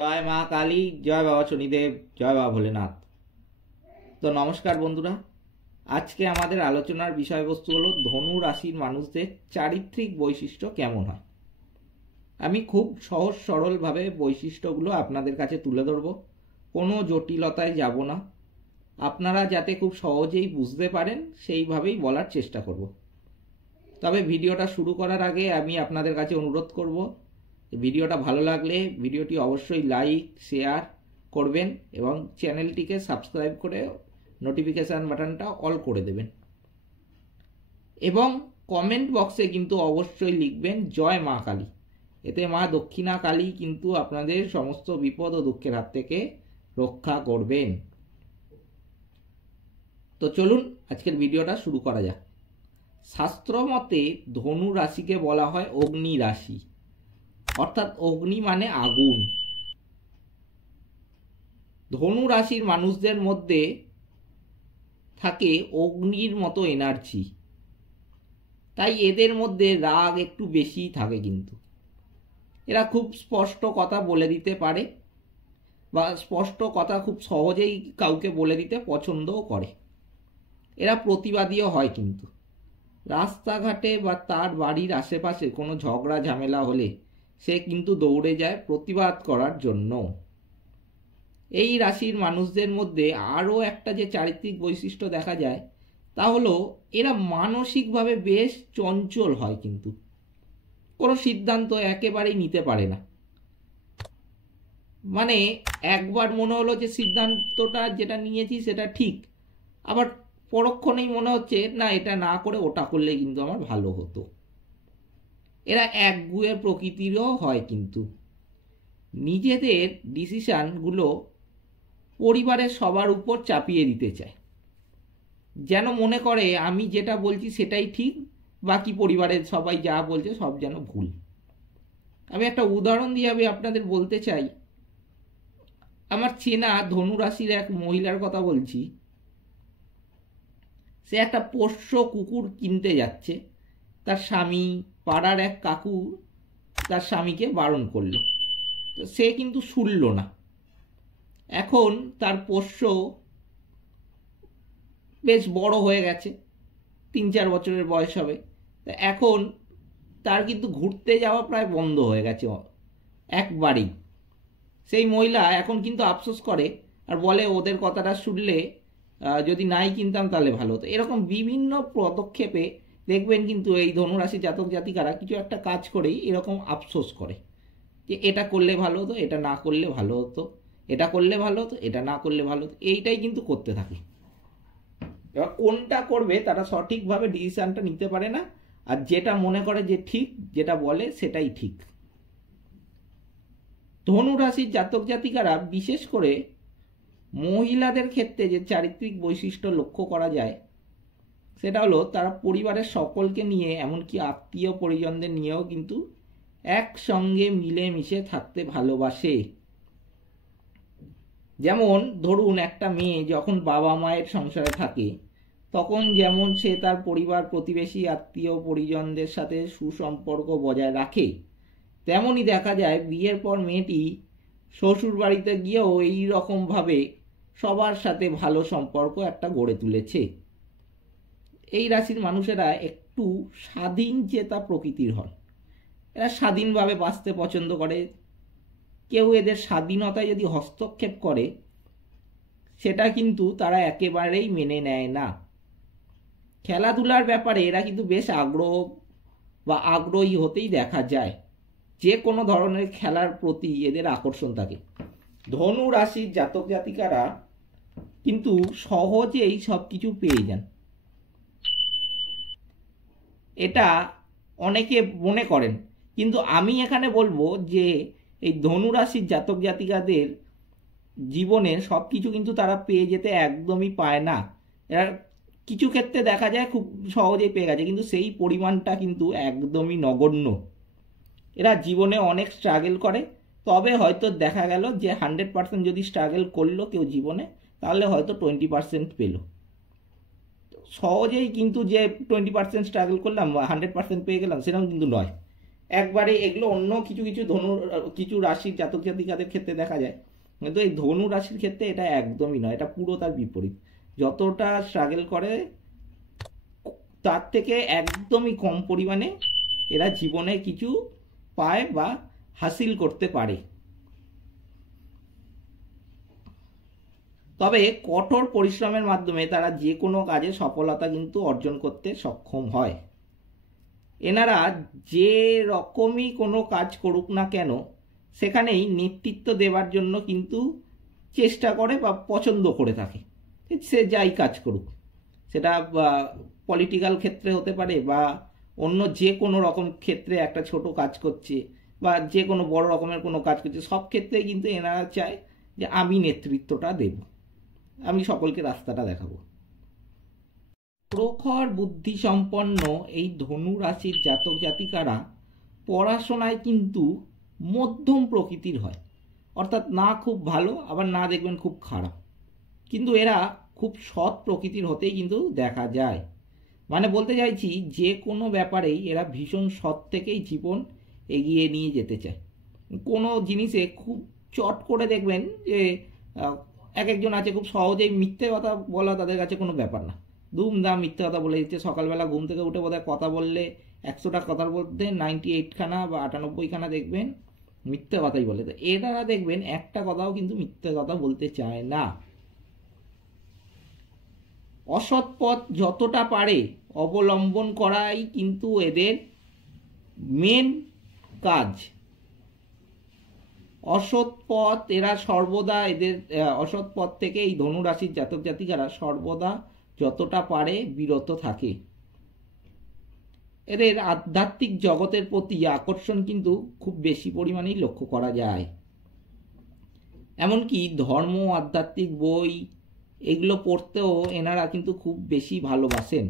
জয় মা কালী, জয় বাবা শনিদেব, জয় বাবা ভোলেনাথ। তো নমস্কার বন্ধুরা, আজকে আমাদের আলোচনার বিষয়বস্তু হলো ধনু রাশির মানুষদের চারিত্রিক বৈশিষ্ট্য কেমন হয়। আমি খুব সহজ সরলভাবে বৈশিষ্ট্যগুলো আপনাদের কাছে তুলে ধরব, কোনো জটিলতায় যাব না। আপনারা যাতে খুব সহজেই বুঝতে পারেন সেইভাবেই বলার চেষ্টা করব। তবে ভিডিওটা শুরু করার আগে আমি আপনাদের কাছে অনুরোধ করব, ভিডিওটা ভালো লাগলে ভিডিওটি অবশ্যই লাইক শেয়ার করবেন এবং চ্যানেলটিকে সাবস্ক্রাইব করে নোটিফিকেশান বাটনটা অল করে দেবেন। এবং কমেন্ট বক্সে কিন্তু অবশ্যই লিখবেন জয় মা কালী। এতে মা দক্ষিণা কালী কিন্তু আপনাদের সমস্ত বিপদ ও দুঃখের হাত থেকে রক্ষা করবেন। তো চলুন আজকের ভিডিওটা শুরু করা যাক। শাস্ত্র মতে ধনু রাশিকে বলা হয় অগ্নি রাশি, অর্থাৎ অগ্নি মানে আগুন। ধনু রাশির মানুষদের মধ্যে থাকে অগ্নির মতো এনার্জি, তাই এদের মধ্যে রাগ একটু বেশিই থাকে। কিন্তু এরা খুব স্পষ্ট কথা বলে দিতে পারে বা স্পষ্ট কথা খুব সহজেই কাউকে বলে দিতে পছন্দও করে। এরা প্রতিবাদীও হয়, কিন্তু রাস্তাঘাটে বা তার বাড়ির আশেপাশে কোনো ঝগড়া ঝামেলা হলে সে কিন্তু দৌড়ে যায় প্রতিবাদ করার জন্য। এই রাশির মানুষদের মধ্যে আরও একটা যে চারিত্রিক বৈশিষ্ট্য দেখা যায় তা হলো এরা মানসিকভাবে বেশ চঞ্চল হয়, কিন্তু কোনো সিদ্ধান্ত একেবারেই নিতে পারে না। মানে একবার মনে হলো যে সিদ্ধান্তটা যেটা নিয়েছি সেটা ঠিক, আবার পরক্ষণেই মনে হচ্ছে না, এটা না করে ওটা করলে কিন্তু আমার ভালো হতো। এরা একগুঁয়ে প্রকৃতিরও হয়, কিন্তু নিজেদের ডিসিশানগুলো পরিবারের সবার উপর চাপিয়ে দিতে চায়, যেন মনে করে আমি যেটা বলছি সেটাই ঠিক, বাকি পরিবারের সবাই যা বলছে সব যেন ভুল। আমি একটা উদাহরণ দিয়ে আমি আপনাদের বলতে চাই। আমার চেনা ধনুরাশির এক মহিলার কথা বলছি। সে একটা পোষ্য কুকুর কিনতে যাচ্ছে। তার স্বামী, পাড়ার এক কাকু তার স্বামীকে বারণ করলো, তো সে কিন্তু শুনল না। এখন তার পোষ্য বেশ বড় হয়ে গেছে, 3-4 বছরের বয়স হবে। এখন তার কিন্তু ঘুরতে যাওয়া প্রায় বন্ধ হয়ে গেছে একবারেই। সেই মহিলা এখন কিন্তু আফসোস করে আর বলে ওদের কথাটা শুনলে যদি নাই কিনতাম তাহলে ভালো হতো। এরকম বিভিন্ন পদক্ষেপে দেখবেন কিন্তু এই ধনুরাশি জাতক জাতিকারা কিছু একটা কাজ করেই এরকম আফসোস করে যে এটা করলে ভালো হতো, এটা না করলে ভালো হতো, এটা করলে ভালো হতো, এটা না করলে ভালো হতো। এইটাই কিন্তু করতে থাকে। এবার কোনটা করবে তারা সঠিকভাবে ডিসিশনটা নিতে পারে না, আর যেটা মনে করে যে ঠিক, যেটা বলে সেটাই ঠিক। ধনুরাশির জাতক জাতিকারা বিশেষ করে মহিলাদের ক্ষেত্রে যে চারিত্রিক বৈশিষ্ট্য লক্ষ্য করা যায় সেটা হলো তারা পরিবারের সকলকে নিয়ে, এমনকি আত্মীয় পরিজনদের নিয়েও কিন্তু একসঙ্গে মিলেমিশে থাকতে ভালোবাসে। যেমন ধরুন একটা মেয়ে যখন বাবা মায়ের সংসারে থাকে তখন যেমন সে তার পরিবার প্রতিবেশী আত্মীয় পরিজনদের সাথে সুসম্পর্ক বজায় রাখে, তেমনই দেখা যায় বিয়ের পর মেয়েটি শ্বশুর বাড়িতে গিয়েও এই রকমভাবে সবার সাথে ভালো সম্পর্ক একটা গড়ে তুলেছে। এই রাশির মানুষেরা একটু স্বাধীন চেতা প্রকৃতির হন। এরা স্বাধীনভাবে বাঁচতে পছন্দ করে। কেউ এদের স্বাধীনতায় যদি হস্তক্ষেপ করে সেটা কিন্তু তারা একেবারেই মেনে নেয় না। খেলাধুলার ব্যাপারে এরা কিন্তু বেশ আগ্রহী হতেই দেখা যায়। যে কোনো ধরনের খেলার প্রতি এদের আকর্ষণ থাকে। ধনু রাশির জাতক জাতিকারা কিন্তু সহজেই সব কিছু পেয়ে যান, এটা অনেকে মনে করেন। কিন্তু আমি এখানে বলবো যে এই ধনু রাশির জাতক জাতিকাদের জীবনে সব কিছু কিন্তু তারা পেয়ে যেতে একদমই পায় না। এরা কিছু ক্ষেত্রে দেখা যায় খুব সহজেই পেয়ে গেছে, কিন্তু সেই পরিমাণটা কিন্তু একদমই নগণ্য। এরা জীবনে অনেক স্ট্রাগল করে, তবে হয়তো দেখা গেল যে 100% যদি স্ট্রাগল করলো কেউ জীবনে, তাহলে হয়তো 20% পেল। সহজেই কিন্তু যে 20% স্ট্রাগল করলাম 100% পেয়ে গেলাম সেরকম কিন্তু নয়। একবারে এগুলো অন্য কিছু কিছু কিছু রাশির জাতক জাতিকাদের ক্ষেত্রে দেখা যায়, কিন্তু এই ধনু রাশির ক্ষেত্রে এটা একদমই নয়, এটা পুরো তার বিপরীত। যতটা স্ট্রাগল করে তার থেকে একদমই কম পরিমাণে এরা জীবনে কিছু পায় বা হাসিল করতে পারে। তবে কঠোর পরিশ্রমের মাধ্যমে তারা যে কোনো কাজে সফলতা কিন্তু অর্জন করতে সক্ষম হয়। এনারা যে রকমই কোনো কাজ করুক না কেন সেখানেই নেতৃত্ব দেওয়ার জন্য কিন্তু চেষ্টা করে বা পছন্দ করে থাকে, সে যাই কাজ করুক, সেটা পলিটিক্যাল ক্ষেত্রে হতে পারে বা অন্য যে কোনো রকম ক্ষেত্রে একটা ছোট কাজ করছে বা যে কোনো বড় রকমের কোনো কাজ করছে, সব ক্ষেত্রেই কিন্তু এনারা চায় যে আমি নেতৃত্বটা দেব, আমি সকলকে রাস্তাটা দেখাবো। প্রখর বুদ্ধি সম্পন্ন এই ধনু রাশির জাতক জাতিকারা পড়াশোনায় কিন্তু মধ্যম প্রকৃতির হয়, অর্থাৎ না খুব ভালো আবার না দেখবেন খুব খারাপ, কিন্তু এরা খুব সৎ প্রকৃতির হতেই কিন্তু দেখা যায়। মানে বলতে চাইছি যে কোনো ব্যাপারেই এরা ভীষণ সৎ থেকেই জীবন এগিয়ে নিয়ে যেতে চায়। কোনো জিনিসে খুব চট করে দেখবেন যে এক একজন আছে খুব সহজেই মিথ্যে কথা বলা তাদের কাছে কোনো ব্যাপার না, দুমদাম মিথ্যে কথা বলে দিচ্ছে। সকালবেলা ঘুম থেকে উঠে বোধহয় কথা বললে 100টা কথার মধ্যে 98খানা বা 98খানা দেখবেন মিথ্যে কথাই বলে। তো এরা দেখবেন একটা কথাও কিন্তু মিথ্যে কথা বলতে চায় না। অসৎ পথ যতটা পারে অবলম্বন করাই কিন্তু এদের মেন কাজ। অসৎ পথ এরা সর্বদা এদের অসৎ পথ থেকে এই ধনুরাশির জাতক জাতিকারা সর্বদা যতটা পারে বিরত থাকে। এদের আধ্যাত্মিক জগতের প্রতি আকর্ষণ কিন্তু খুব বেশি পরিমাণেই লক্ষ্য করা যায়। এমনকি ধর্ম আধ্যাত্মিক বই এগুলো পড়তেও এনারা কিন্তু খুব বেশি ভালোবাসেন।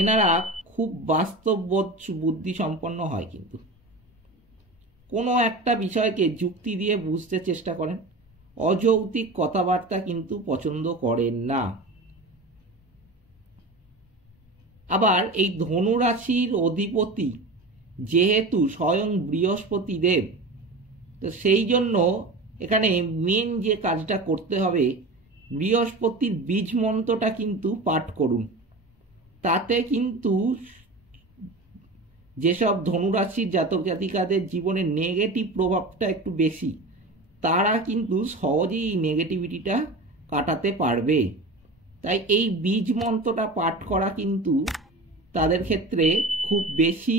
এনারা খুব বাস্তববোধ বুদ্ধি সম্পন্ন হয়, কিন্তু কোনো একটা বিষয়কে যুক্তি দিয়ে বুঝতে চেষ্টা করেন, অযৌক্তিক কথাবার্তা কিন্তু পছন্দ করেন না। আবার এই ধনুরাশির অধিপতি যেহেতু স্বয়ং বৃহস্পতি দেব, তো সেই জন্য এখানে মেন যে কাজটা করতে হবে, বৃহস্পতির বীজ মন্ত্রটা কিন্তু পাঠ করুন। তাতে কিন্তু যেসব ধনুরাশির জাতক জাতিকাদের জীবনে নেগেটিভ প্রভাবটা একটু বেশি, তারা কিন্তু সহজেই এই নেগেটিভিটিটা কাটাতে পারবে। তাই এই বীজ মন্ত্রটা পাঠ করা কিন্তু তাদের ক্ষেত্রে খুব বেশি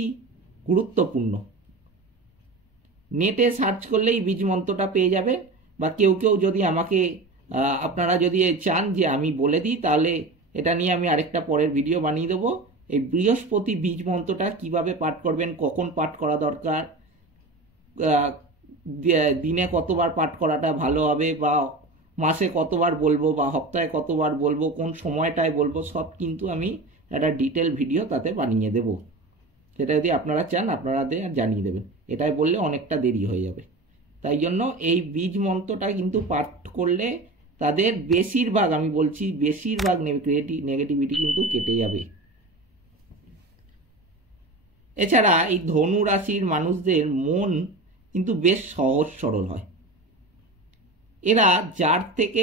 গুরুত্বপূর্ণ। নেটে সার্চ করলেই বীজ মন্ত্রটা পেয়ে যাবে, বা কেউ কেউ যদি আমাকে আপনারা যদি চান যে আমি বলে দিই, তাহলে এটা নিয়ে আমি আরেকটা পরের ভিডিও বানিয়ে দেবো। এই বৃহস্পতি বীজ মন্ত্রটা কিভাবে পাঠ করবেন, কখন পাঠ করা দরকার, দিনে কতবার পাঠ করাটা ভালো হবে, বা মাসে কতবার বলবো, বা সপ্তাহে কতবার বলবো, কোন সময়টায় বলবো, সব কিন্তু আমি একটা ডিটেল ভিডিও তাতে বানিয়ে দেব। সেটা যদি আপনারা চান আপনারা জানিয়ে দেবেন, এটাই বললে অনেকটা দেরি হয়ে যাবে। তাই জন্য এই বীজ মন্ত্রটা কিন্তু পাঠ করলে তাদের বেশিরভাগ, আমি বলছি বেশিরভাগ নেগেটিভিটি কিন্তু কেটে যাবে। এছাড়া এই ধনু রাশির মানুষদের মন কিন্তু বেশ সহজ সরল হয়। এরা যার থেকে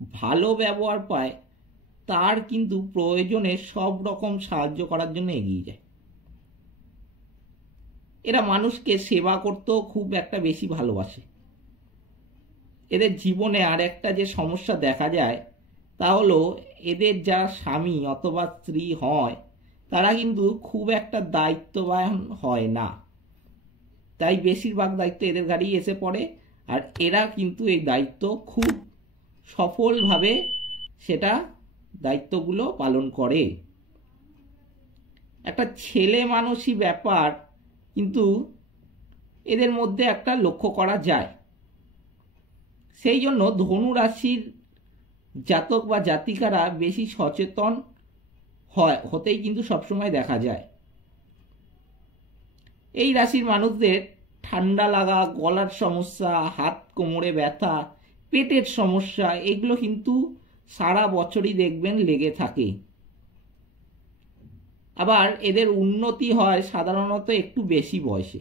ভালো ব্যবহার পায় তার কিন্তু প্রয়োজনে সব রকম সাহায্য করার জন্য এগিয়ে যায়। এরা মানুষকে সেবা করতেও খুব একটা বেশি ভালোবাসে। এদের জীবনে আর একটা যে সমস্যা দেখা যায় তা হলো এদের যারা স্বামী অথবা স্ত্রী হয় তারা কিন্তু খুব একটা দায়িত্ববান হয় না, তাই বেশিরভাগ দায়িত্ব এদের ঘাড়েই এসে পড়ে। আর এরা কিন্তু এই দায়িত্ব খুব সফলভাবে সেটা দায়িত্বগুলো পালন করে। একটা ছেলে মানুষই ব্যাপার কিন্তু এদের মধ্যে একটা লক্ষ্য করা যায়। সেই জন্য ধনু রাশির জাতক বা জাতিকারা বেশি সচেতন হতেই কিন্তু সবসময় দেখা যায়। এই রাশির মানুষদের ঠান্ডা লাগা, গলার সমস্যা, হাত কোমরে ব্যথা, পেটের সমস্যা এগুলো কিন্তু সারা বছরই দেখবেন লেগে থাকে। আবার এদের উন্নতি হয় সাধারণত একটু বেশি বয়সে।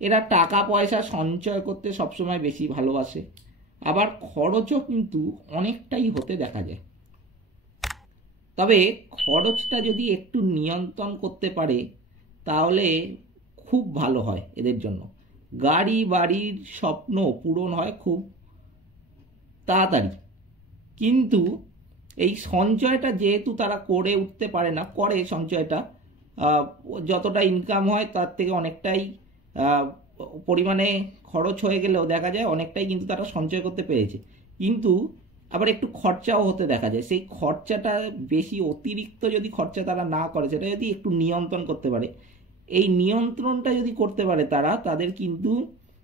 এরা টাকা পয়সা সঞ্চয় করতে সবসময় বেশি ভালোবাসে, আবার খরচও কিন্তু অনেকটাই হতে দেখা যায়। তবে খরচটা যদি একটু নিয়ন্ত্রণ করতে পারে তাহলে খুব ভালো হয় এদের জন্য। গাড়ি বাড়ির স্বপ্ন পূরণ হয় খুব তাড়াতাড়ি। কিন্তু এই সঞ্চয়টা যেহেতু তারা করে উঠতে পারে না, করে সঞ্চয়টা যতটা ইনকাম হয় তার থেকে অনেকটাই পরিমাণে খরচ হয়ে গেলেও দেখা যায় অনেকটাই কিন্তু তারা সঞ্চয় করতে পেরেছে, কিন্তু আবার একটু খরচাও হতে দেখা যায়। সেই খরচাটা বেশি অতিরিক্ত যদি খরচা তারা না করে, সেটা যদি একটু নিয়ন্ত্রণ করতে পারে, এই নিয়ন্ত্রণটা যদি করতে পারে তারা, তাদের কিন্তু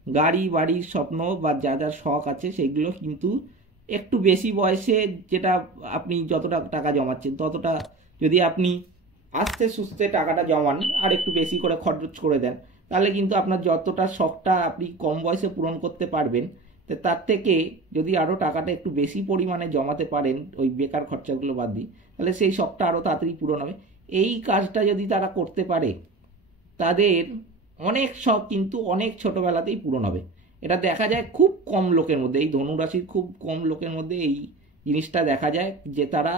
গাড়ি বাড়ির স্বপ্ন বা যা যা শখ আছে সেগুলো কিন্তু একটু বেশি বয়সে, যেটা আপনি যতটা টাকা জমাচ্ছেন ততটা যদি আপনি আস্তে সুস্তে টাকাটা জমান আর একটু বেশি করে খরচ করে দেন, তাহলে কিন্তু আপনার যতটা শখটা আপনি কম বয়সে পূরণ করতে পারবেন, তার থেকে যদি আরও টাকাটা একটু বেশি পরিমাণে জমাতে পারেন ওই বেকার খরচাগুলো বাদ দিয়ে, তাহলে সেই শখটা আরও তাড়াতাড়ি পূরণ হবে। এই কাজটা যদি তারা করতে পারে তাদের অনেক শখ কিন্তু অনেক ছোটোবেলাতেই পূরণ হবে। এটা দেখা যায় খুব কম লোকের মধ্যে, এই ধনুরাশির খুব কম লোকের মধ্যে এই জিনিসটা দেখা যায় যে তারা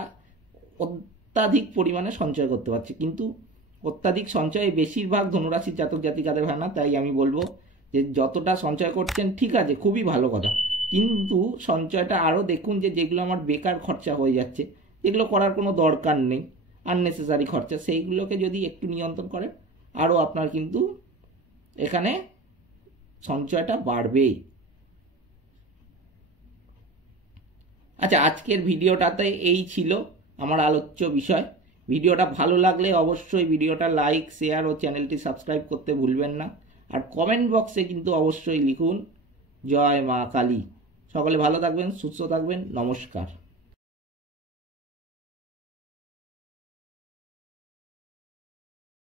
অত্যাধিক পরিমাণে সঞ্চয় করতে পারছে। কিন্তু অত্যাধিক সঞ্চয় বেশিরভাগ ধনুরাশির জাতক জাতিকাদের হয় না। তাই আমি বলবো যে যতটা সঞ্চয় করছেন ঠিক আছে, খুবই ভালো কথা, কিন্তু সঞ্চয়টা আরও দেখুন যে যেগুলো আমার বেকার খরচা হয়ে যাচ্ছে, যেগুলো করার কোনো দরকার নেই, আননেসেসারি খরচা, সেইগুলোকে যদি একটু নিয়ন্ত্রণ করেন আরও আপনার কিন্তু এখানে সঞ্চয়টা বাড়বে। আচ্ছা, আজকের ভিডিওটাতে এই ছিল আমার আলোচ্য বিষয়। ভিডিওটা ভালো লাগলে অবশ্যই ভিডিওটা লাইক, শেয়ার ও চ্যানেলটি সাবস্ক্রাইব করতে ভুলবেন না। আর কমেন্ট বক্সে কিন্তু অবশ্যই লিখুন জয় মা কালী। সকলে ভালো থাকবেন, সুস্থ থাকবেন, নমস্কার।